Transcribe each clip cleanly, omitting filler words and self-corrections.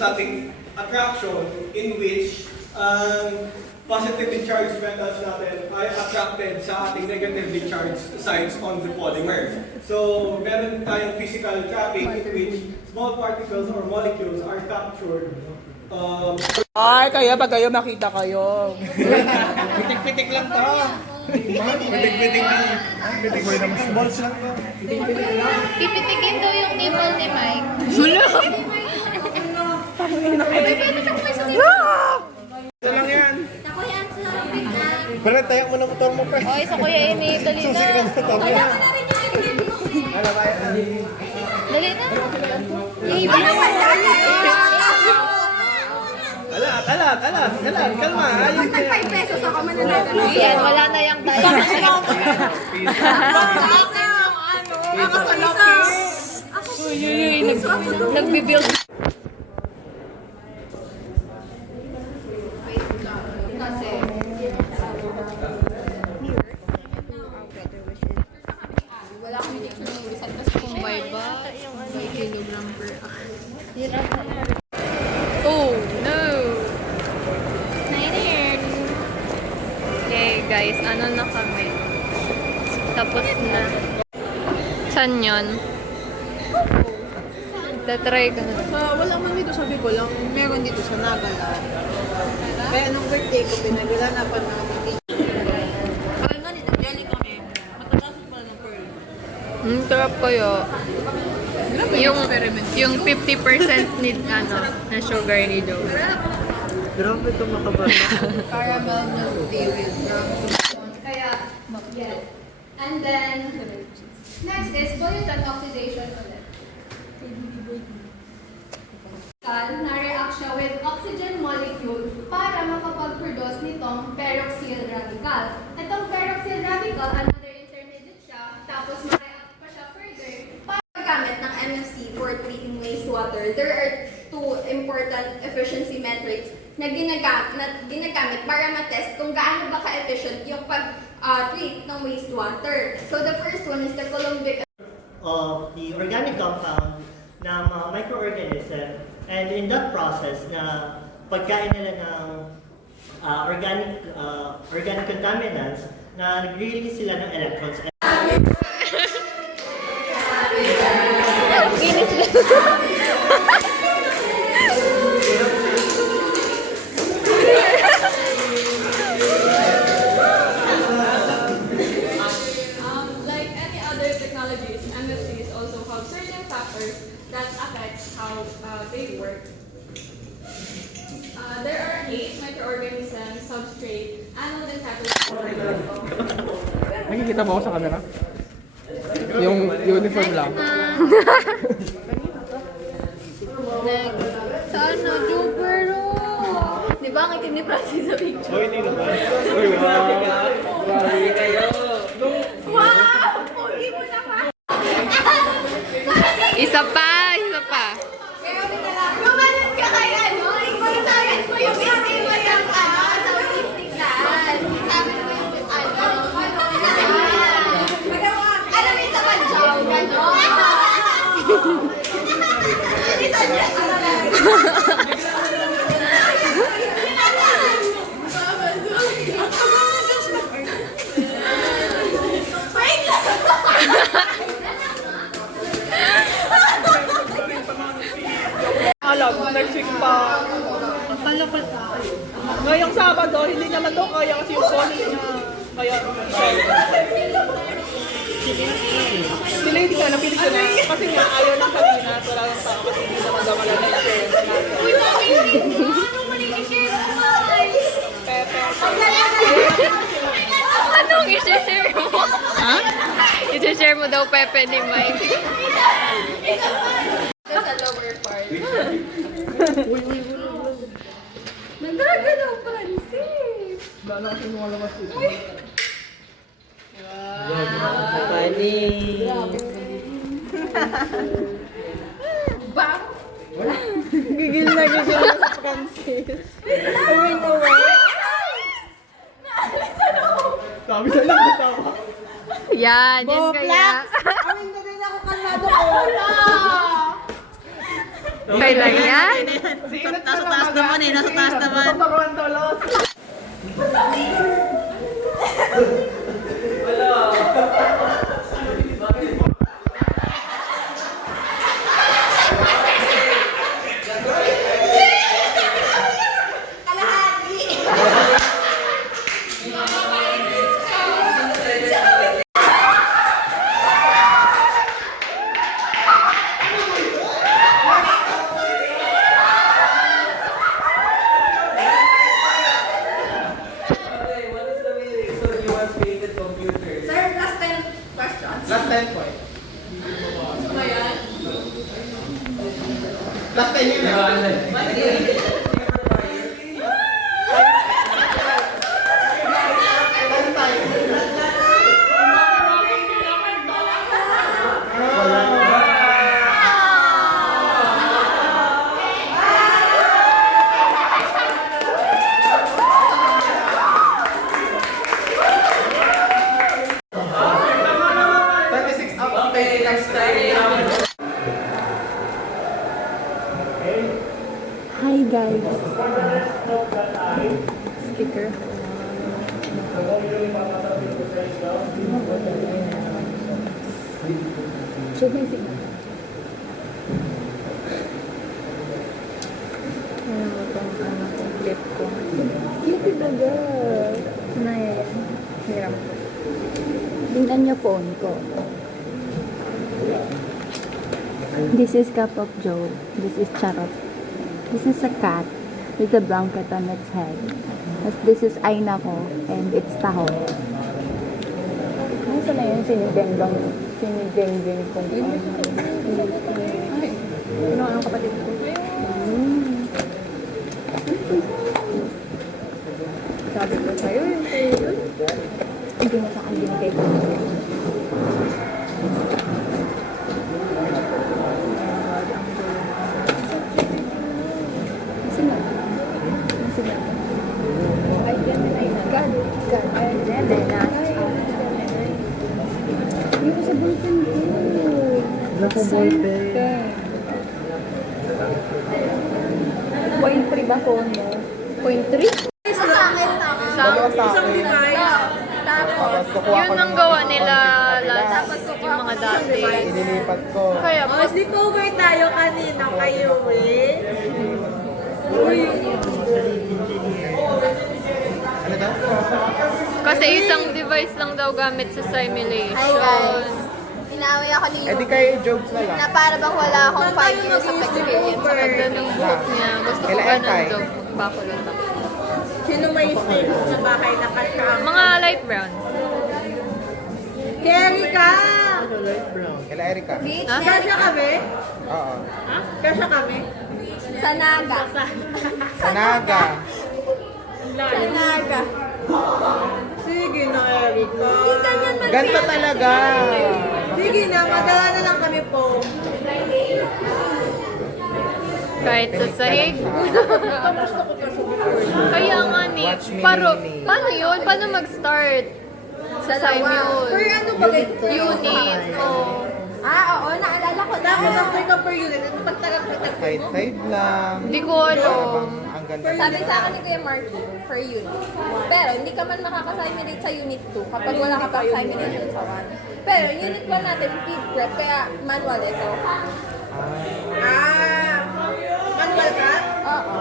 electrostatic attraction in which positively charged metals natin ay attracted sa ating negatively charged sides on the polymer. So, meron tayong physical trapping in which small particles or molecules are captured. Ay, kaya pag kayo makita kayo. Pitik-pitik lang to. Pitik-pitik lang. Pitik-pitik lang. Balls lang to. Pipitikin daw yung nipple ni Mike. Ito lang yan. Nakuyan sa bigla. Pero tayak mo na motor mo, pre. Oy, sa kuya ini, dali na. Susi ka na motor mo. Wala ka na rin yung dali na. Ano ba Alat. Kalma. Ayun. 5 pesos ako mananalo. Yan, wala na yung tayo. Ako sa lapis. Nagbibuild. Wala kami dito ng result kasi kung ba, may kilogram per hour. Oh, no! Nine. Okay, guys, ano na kami? Tapos na. Saan yun? Tatry ka na. Wala man dito sa Bicol lang. Meron dito sa Nagala. Kaya nung birthday ko, pinagulanapan namin. Kaya nga dito, jelly kami. Matatasok pa ng pearl. Sarap kayo. Yung 50% need na sugar ni Joe. Grabe ito makabata. Caramel milk tea with Kaya, get it. And then, next is pollutant oxidation ulit. Na-react siya with oxygen molecule para makapag-produce nitong peroxyl radical. Itong peroxyl radical, another intermediate siya, tapos ma-react pa siya further. Paggamit ng MFC for treating wastewater, there are two important efficiency metrics na ginagamit para matest kung gaano ba ka-efficient yung pag-treat ng wastewater. So the first one is the Coulombic of the organic compound ng mga microorganism, and in that process na pagkain nila ng organic contaminants na nag-release sila ng electrons. Like any other technologies, MFCs also have certain factors that affect how they work. There are 8 microorganisms, substrate, anode, and catalyst. Nakikita mo ako sa camera? Yung uniform lang. Sana, Jupero! Di ba ang itim ni Francis sa picture? Hoy, hindi naman. Hoy, grabe kayo. Wow! Pogi mo naman! Isa pa! Gumanon ka kay ano? Ipag-target mo yung pinay mo yung sa ulistiglan. Sabi mo yung alam mo yung sa pansaw, gano'n? Alam, next week pa. Ngayong Sabado, hindi naman daw kaya kasi yung college niya. Kaya, si Lady nga, napili ko na. Kasi nga, ayaw ng kanina. Wala lang tao kasi hindi naman daw malalaki. Anong mali i-share mo? Anong i-share mo? Ha? I-share mo daw Pepe ni Mike. Sa lower part. Nagagalaw, Francis! Dala kasi lumalabas dito. Bang! Gigil na sa Francis. Away na away. Sabi na lang bitawa. Yan kaya. Awin na rin ako kalmado ko. Kailan yan? Nasa taas naman eh, nasa taas naman. Tuturuan tulos. Sir, last 10 questions. Last 10 point. Last 10 yun eh. Hi guys. Sticker. Check my signal. Ano mo tong clip ko? Cute baga. Naya yan. Hiram ko. Tingnan niyo phone ko. This is Cup of Joe. This is Charot. This is a cat with a blanket on its head. This is Aina ko and it's Taho. Ano sa na yun? Sinigenggong kong ay, ano ang kapatid ko? Sabi ko sa'yo yung yun. Hindi na sa akin binigay ko. Dito sa bulletin ko. Nasa ballpen. Point 3 ba phone mo? Point 3? Dalawa sa akin. Tapos kukuha ko Yun ang ng gawa nila wala. yung mga dati. Inilipat ko. Kaya Oh, sleepover tayo kanina kayo eh. Ano daw? kasi isang device lang daw gamit sa simulation. Hi guys. Inaaway ako ni Eh di kayo jokes na lang. na para bang wala akong 5 years of experience. Sa ganda ng buhok niya. Gusto ko Kailan ba ng tayo? dog? Bakulot ako. Sino may stay sa bahay na kasama? Mga light brown. Kerry ka! Light brown. Kaila Erika. Ha? Kasya kami? Oo. Kasya kami? Sa Naga. Sa Naga. Sa Naga. Sige na, Erika. Ganto talaga. Sige na, madala na lang kami po. Kahit sa sahig. Kaya nga ni. Watch me, Nini. Paano yun? Paano mag-start? Sa simul. Per ano ba ito? Unit. Oh. Oo, naalala ko na. Tapos after ka per unit, ano pagtagag-tagag mo? Side lang. Hindi ko alam. Ang ganda. Sabi sa akin ni Kuya Marky, for unit. Pero hindi ka man makakasimulate sa unit 2 kapag wala ka pa simulation sa 1. Pero unit 1 natin, feed prep, kaya manual ito. Manual ka? Oo.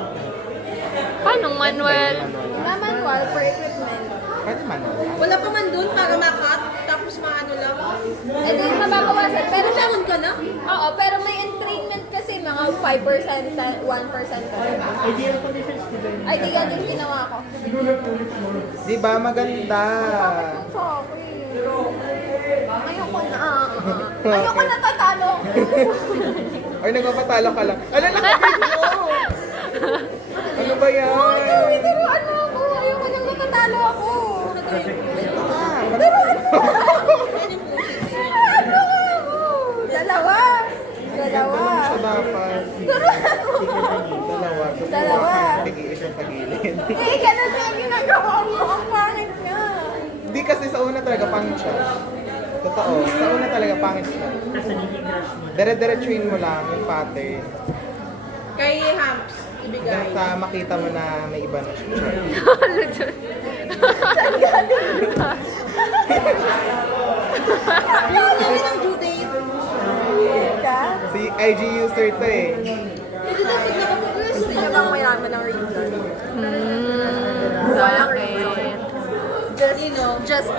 Paano manual? Na manual for equipment. Pwede man. Wala pa man dun para makat, tapos maano lang. Eh di mababawasan. Pero siya, Sahon ka na? oo, pero may entrainment kasi mga 5%, 1% talaga. Ay, di yan yung ginawa ko. Di ba maganda? Bakit sa akin? Ayoko na. Ayoko na tatalo. Ay, nagpapatalo ka lang. Ano na video? Ano ba yan? Tiruan mo ako. Ayoko nang natatalo ako. Ah, Tiruan mo ako. Dalawa. Dalawa. siya dapat. Tiruan mo ako. Dalawa. Dalawa. Tagi-isang tagilid. Eh, ganun na ginagawa mo. Ang pangit nga. Hindi kasi sa una talaga pangit siya. Totoo. Sa una talaga pangit siya. Dire-diretsuin mo lang yung pattern. Kay Hamps, ibigay. Sa makita mo na may iba na siya. Yung namin ang due date. Si IG user to eh. Hindi dapat nakapag-resume. Gusto niya bang may namin ng reason? Walang reason. Just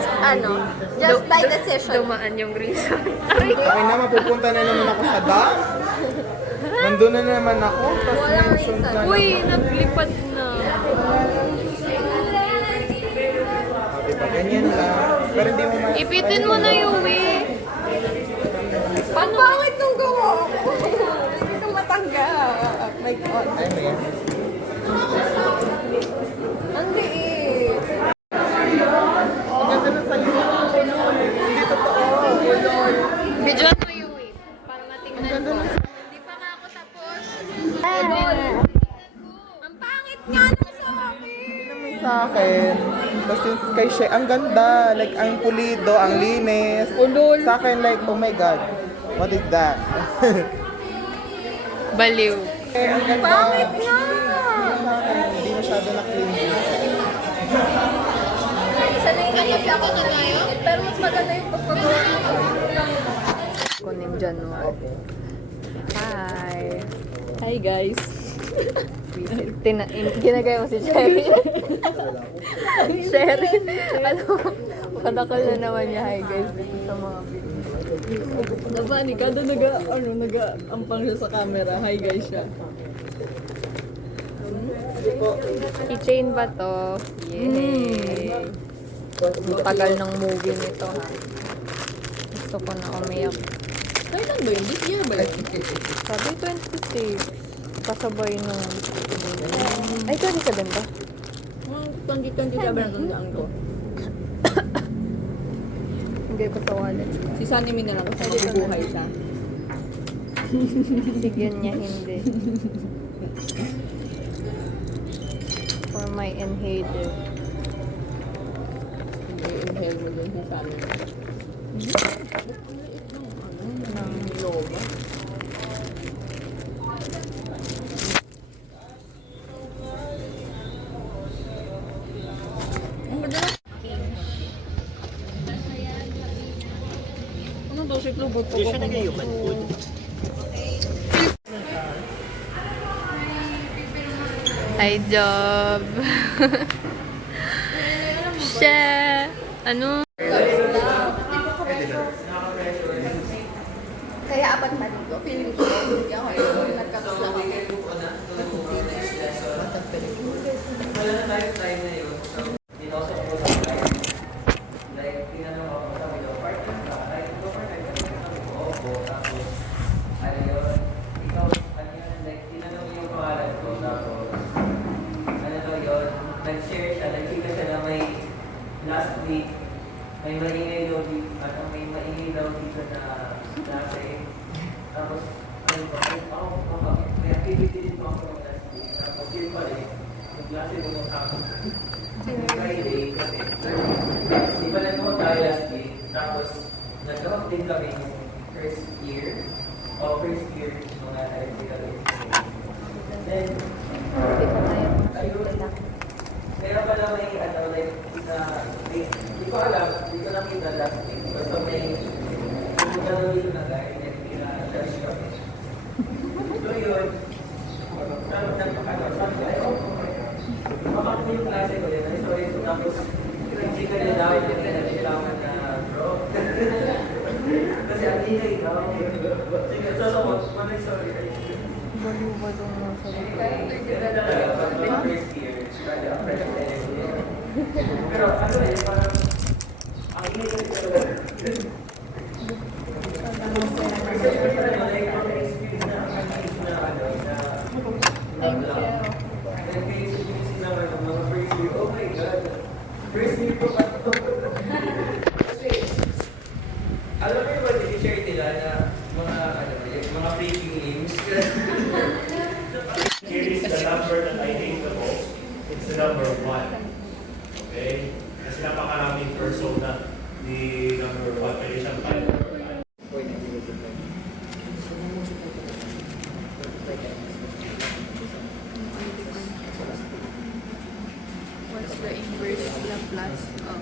by decision. Dumaan yung reason. Okay na, mapupunta na naman ako sa dam. Nandun na naman ako. Tapos mention ka na. Uy, naglipad na. Okay pa, ganyan lang. Pero hindi mo Ipitin mo na yung Ang pangit nung gawa ko. Hindi ko matanggap. My God. Ay, mo yan. Ang liit. Ang ganda ng salita. Hindi totoo. Videoan mo yung para matingnan ko. Hindi pa nga ako tapos. Ang pangit nga naman sa akin. May sa akin. Tapos yung kay Shea, ang ganda. Like, ang pulido, ang linis. Sa akin, like, oh my God. What is that? Baliw. Eh, ang ganda. Pangit nga. Sa akin, hindi masyado na-clean. Sanay nga kasi ako na tayo. Pero mas maganda yung pagpagawa ko. Kuning January. Hi. Hi guys. Ginagaya mo si Sherry. Sherry. Ano? Padakal na naman niya. Hi guys. Dito sa mga video. Nabani ka doon nag-ampang siya sa camera. Hi guys siya. Keychain ba to? Yay! Ang tagal ng movie nito ha. Gusto ko na umiyak. Kailan ba yun? This year ba yun? Sabi 26. Kasabay nung... Ay, 27 ba? 2027 na tandaan ko. Hindi ko sa wallet. Si Sunny Min na lang kasi mabubuhay siya. Sigyan niya hindi. For my inhaler. I-inhale mo dun si Sunny. Ng Loba. Ano daw si Klubot po? Hindi siya nag-human food. Hi, job. Siya. Ano? Kaya apat maligo. Feeling ko, hindi ako yun. Nagkapos lang ako. Nag-share siya, nagkita siya na may last week, may maingay daw dito, at may maingay daw dito na klase. Tapos, ano ba, may activity din po ako ng last week. Tapos yun pa rin, yung klase pumunta ako. Friday kasi, di ba nag-vote tayo last week, tapos nag-vote din kami yung first year mga electrical engineering. Then, ayun, meron pala may like, hindi ko alam, hindi ko nakita last week. Basta may pumunta daw dito na guy, and pina-charge kami. So yun, nagpakalasan ko, makakita yung klase ko yun. Sorry, tapos hindi ka nila daw, hindi ka nila na bro. Kasi ang ingay daw. Sige, so, sorry. Baliw-balong mo sa First year, pero ano eh, parang ang ingay kasi talaga. Oh my God. First year ko pa ito. Kasi, alam mo yung ba share nila na mga freaking names? Here is the number that I hate the most. It's the number 1. Okay? Kasi napakaraming persona ni number 1. Pwede siyang type. What's the inverse Laplace of